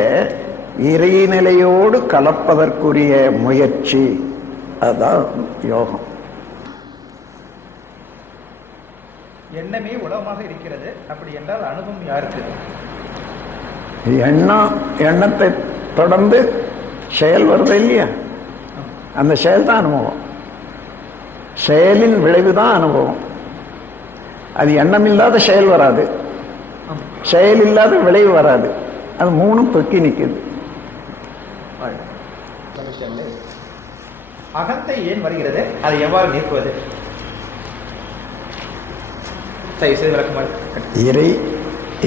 இறைநிலையோடு கலப்பதற்குரிய முயற்சி, அதுதான் யோகம். எண்ணமே உலகமாக இருக்கிறது, அப்படி என்றால் அனுபவம் யாருக்கு? எண்ணத்தை தொடர்ந்து செயல் வருது இல்லையா, அந்த செயல் தான் அனுபவம். செயலின் விளைவு தான் அனுபவம். அது எண்ணம் இல்லாத செயல் வராது, செயல் இல்லாத விளைவு வராது. அது மூணும் தொக்கி நிற்குது. அகந்தை ஏன் வருகிறது, அதை எவ்வாறு நீக்குவது?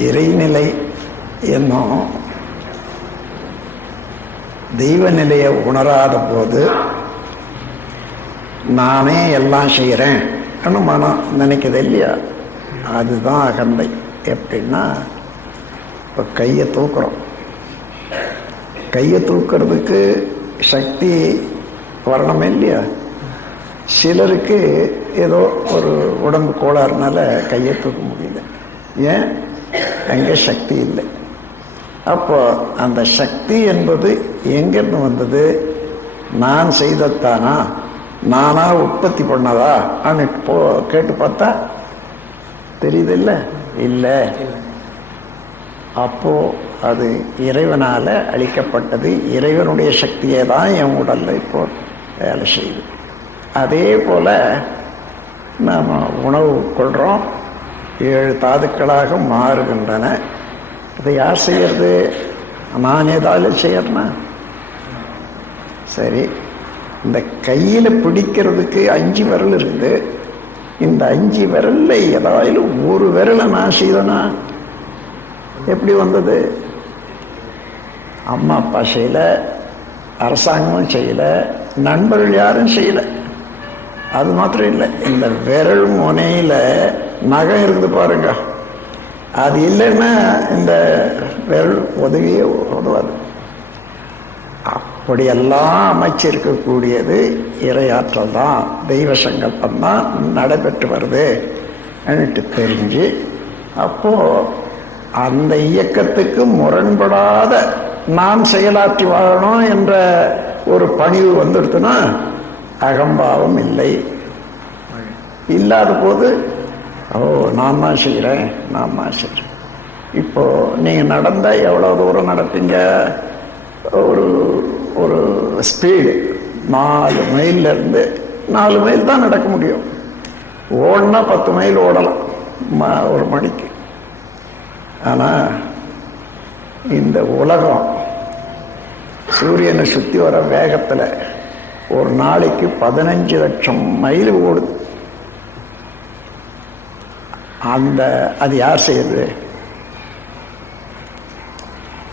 இறைநிலை என்னும் தெய்வ நிலையை உணராத போது நானே எல்லாம் செய்யறேன் மனம் நினைக்கிறது இல்லையா, அதுதான் அகந்தை. எப்படின்னா, இப்ப கையை தூக்குறோம், கையை தூக்குறதுக்கு சக்தி வரணுமே இல்லையா. சிலருக்கு ஏதோ ஒரு உடம்பு கோளாறுனால கையை தூக்க முடியல, ஏன்? அங்கே சக்தி இல்லை. அப்போ அந்த சக்தி என்பது எங்கிருந்து வந்தது? நான் செய்தத்தானா, நானா உற்பத்தி பண்ணதா? கேட்டு பார்த்தா தெரியுது இல்ல, இல்லை. அப்போ அது இறைவனால அளிக்கப்பட்டது. இறைவனுடைய சக்தியே தான் என் உடல்ல இப்போ வேலை செய்யுது. அதே போல நாம் உணவு கொள்றோம், 7 தாதுக்களாக மாறுகின்றன. இதை யார் செய்யறது? நான் ஏதாவது செய்யறேன்னா? சரி, இந்த கையில பிடிக்கிறதுக்கு 5 விரல் இருக்குது. இந்த 5 விரல்ல ஏதாவது ஒரு விரலை நான் செய்தனா? எப்படி வந்தது? அம்மா அப்பா செய்யல, அரசாங்கமும் செய்யல, நண்பர்கள் யாரும் செய்யல. அது மாத்திரம் இல்லை, இந்த விரல் முனையில நகம் இருந்து பாருங்க, அது இல்லைன்னா இந்த விரல் உதவியே உதவாது. அப்படியெல்லாம் அமைச்சிருக்கக்கூடியது இறையாற்றல் தான், தெய்வ சங்கல்பம் தான் நடைபெற்று வருது தெரிஞ்சு, அப்போ அந்த இயக்கத்துக்கு முரண்படாத நாம் செயலாற்றி வாழணும் என்ற ஒரு பணிவு வந்துடுதுன்னா அகம்பாவம் இல்லை. இல்லாத போது நான் தான் செய்கிறேன், நான் தான் செய்கிறேன். இப்போ நீங்க நடந்தா எவ்வளவு தூரம் நடப்பீங்க? ஒரு ஸ்பீடு 4 மைல்ல இருந்து 4 மைல் தான் நடக்க முடியும். ஓடனா 10 மைல் ஓடலாம் ஒரு மணிக்கு. ஆனா இந்த உலகம் சூரியனை சுத்தி வர வேகத்துல ஒரு நாளைக்கு 15 லட்சம் மைல் ஓடுது. அது யார் செய்யுது?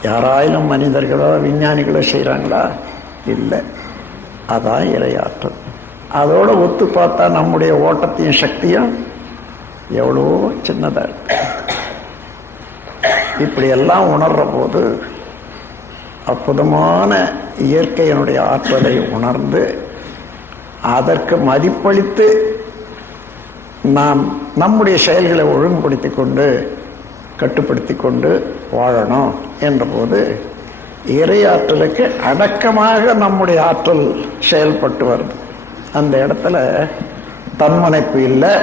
யாராயிலும் மனிதர்களோ விஞ்ஞானிகளோ செய்யறாங்களா? இல்லை. அதான் இறையாற்றல். அதோட ஒத்து பார்த்தா நம்முடைய ஓட்டத்தையும் சக்தியும் எவ்வளோ சின்னதா இருக்கு. இப்படி எல்லாம் உணர்ற போது அற்புதமான இயற்கையினுடைய ஆற்றலை உணர்ந்து அதற்கு மதிப்பளித்து நாம் நம்முடைய செயல்களை ஒழுங்குபடுத்தி கொண்டு கட்டுப்படுத்தி கொண்டு வாழணும் என்ற போது இறையாற்றலுக்கு அடக்கமாக நம்முடைய ஆற்றல் செயல்பட்டு வருது. அந்த இடத்துல தன்முனைப்பு இல்லை,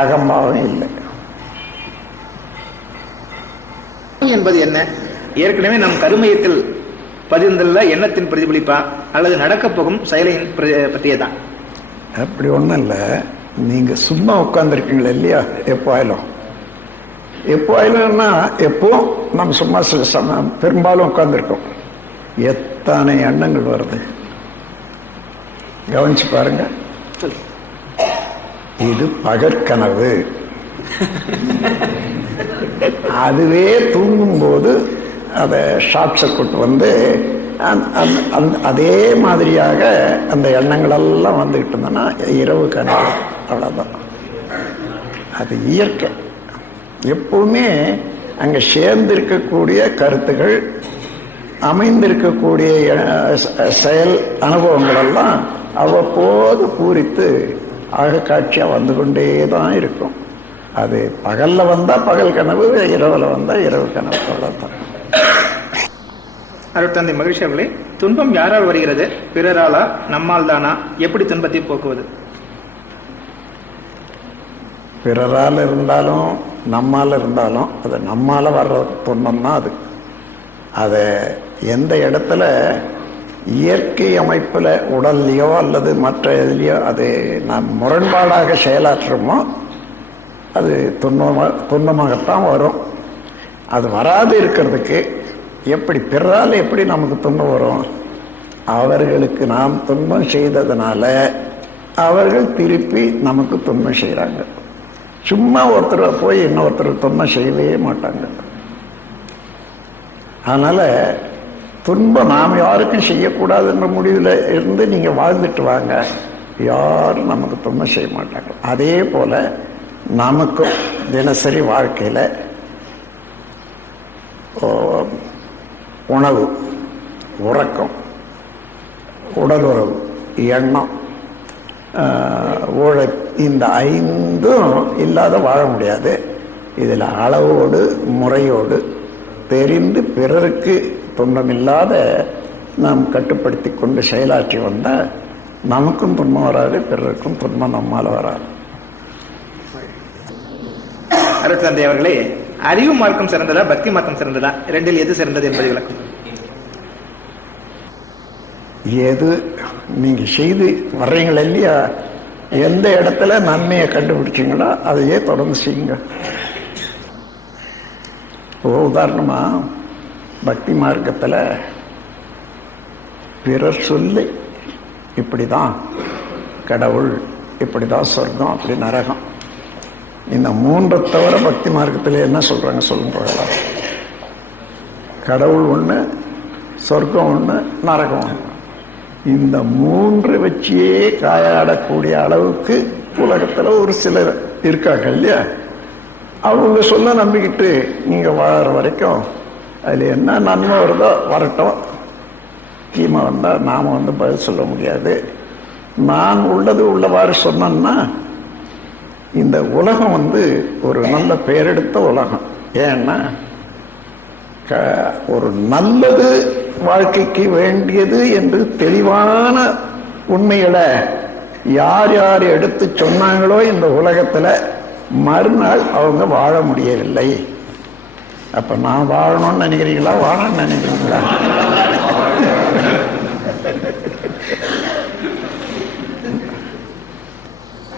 அகம்பாவம் இல்லை. என்பது என்ன? ஏற்கனவே நம் கருமையத்தில் பதிந்துள்ள எண்ணத்தின் பிரதிபலிப்பா அல்லது நடக்கப் போகும் செயலின் பற்றியதான்? அப்படி ஒன்றும் இல்லை. நீங்க சும்மா உட்கார்ந்துருக்கீங்களா இல்லையா? எப்போ ஆயிலும்னா எப்போ நம்ம சும்மா பெரும்பாலும் உட்கார்ந்துருக்கோம். எத்தனை எண்ணங்கள் வருது கவனிச்சு பாருங்க. இது பகற்கனவு. அதுவே தூங்கும் போது அதை ஷார்ட் சர்க்யூட் வந்து அதே மாதிரியாக அந்த எண்ணங்கள் எல்லாம் வந்துகிட்டு இருந்தோன்னா இரவு கனவு. அவ்வளவுதான். அது இயற்கை. எப்பவுமே அங்க சேர்ந்திருக்கக்கூடிய கருத்துகள், அமைந்திருக்கக்கூடிய செயல் அனுபவங்கள் எல்லாம் அவ்வப்போது பூரித்து காட்சியா வந்து கொண்டே தான் இருக்கும். அது பகல்ல வந்தா பகல் கனவு, இரவுல வந்தா இரவு கனவு. அவ்வளவுதான். அருட்தந்தை மகிழ்ச்சி அவர்களே, துன்பம் யாரால் வருகிறது? பிறராலா, நம்மால் தானா? எப்படி துன்பத்தை போக்குவது? பிறரால் இருந்தாலும் நம்மால் இருந்தாலும் அது நம்மால வர்ற துன்பம் தான். அது எந்த இடத்துல இயற்கை அமைப்புல உடல்லையோ அல்லது மற்ற இதுலையோ அது நாம் முரண்பாடாக செயலாற்றுறோமோ அது துன்பமாகத்தான் வரும். அது வராது இருக்கிறதுக்கு எப்படி பிறரால் எப்படி நமக்கு துன்பம் வரும்? அவர்களுக்கு நாம் துன்பம் செய்ததுனால அவர்கள் திருப்பி நமக்கு துன்பம் செய்யறாங்க. சும்மா ஒருத்தர் போய் இன்னொருத்தர் துன்பம் செய்யவே மாட்டாங்க. அதனால துன்பம் நாம் யாருக்கும் செய்யக்கூடாதுன்ற முடிவில் இருந்து நீங்க வாழ்ந்துட்டு வாங்க, யாரும் நமக்கு துன்பம் செய்ய மாட்டாங்க. அதே போல நமக்கும் தினசரி வாழ்க்கையில உணவு, உறக்கம், உடல் உறவு, எண்ணம், உழைப்பு, இந்த 5ம் இல்லாத வாழ முடியாது. இதில் அளவோடு முறையோடு தெரிந்து பிறருக்கு துன்பமில்லாத நாம் கட்டுப்படுத்தி கொண்டு செயலாற்றி வந்தால் நமக்கும் துன்பம் வராது, பிறருக்கும் துன்பம் நம்மால் வராது. அருட்தந்தை அவர்களே, அறிவு மார்க்கம் சிறந்ததா, பக்தி மார்க்கம் சிறந்ததா? இரண்டில் எது சிறந்தது என்பதை விளக்கும். எது நீங்க செய்து வர்றீங்களா இல்லையா, எந்த இடத்துல நன்மையை கண்டுபிடிச்சிங்களோ அதையே தொடர்ந்து செய்யுங்க. உதாரணமா பக்தி மார்க்கத்தில் பிறர் சொல்லி இப்படிதான் கடவுள், இப்படிதான் சொர்க்கம், அப்படி நரகம், இந்த 3 தவிர பக்தி மார்க்கத்தில் என்ன சொல்றாங்க சொல்லுங்க. கடவுள் ஒண்ணு, சொர்க்கம் ஒண்ணு, நரகம் ஒண்ணு. இந்த 3 வச்சியே காயாடக்கூடிய அளவுக்கு உலகத்துல ஒரு சிலர் இருக்காங்க இல்லையா? அவங்க சொல்ல நம்பிக்கிட்டு நீங்க வாழற வரைக்கும் அதுல என்ன நன்மை வருதோ வரட்டும், தீமை வந்தா நாம பதில் சொல்ல முடியாது. நான் உள்ளது உள்ளவாறு சொன்னேன்னா இந்த உலகம் ஒரு நல்ல பெயரெடுத்த உலகம். ஏன்னா ஒரு நல்லது வாழ்க்கைக்கு வேண்டியது என்று தெளிவான உண்மைகளை யார் யார் எடுத்து சொன்னாங்களோ இந்த உலகத்துல மறுநாள் அவங்க வாழ முடியவில்லை. அப்ப நான் வாழணும்னு நினைக்கிறீங்களா, வாழணும்னு நினைக்கிறீங்களா?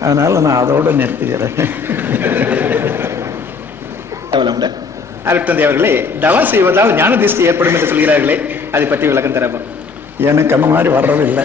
அதனால நான் அதோட நிறுத்திக்கிறேன். அருட்தந்தை அவர்களே, தவா செய்வதால் ஞான திருஷ்டி ஏற்படும் என்று சொல்கிறார்களே, அதை பற்றி விளக்கம் தரவும். எனக்கு அந்த மாதிரி வர்றதில்லை.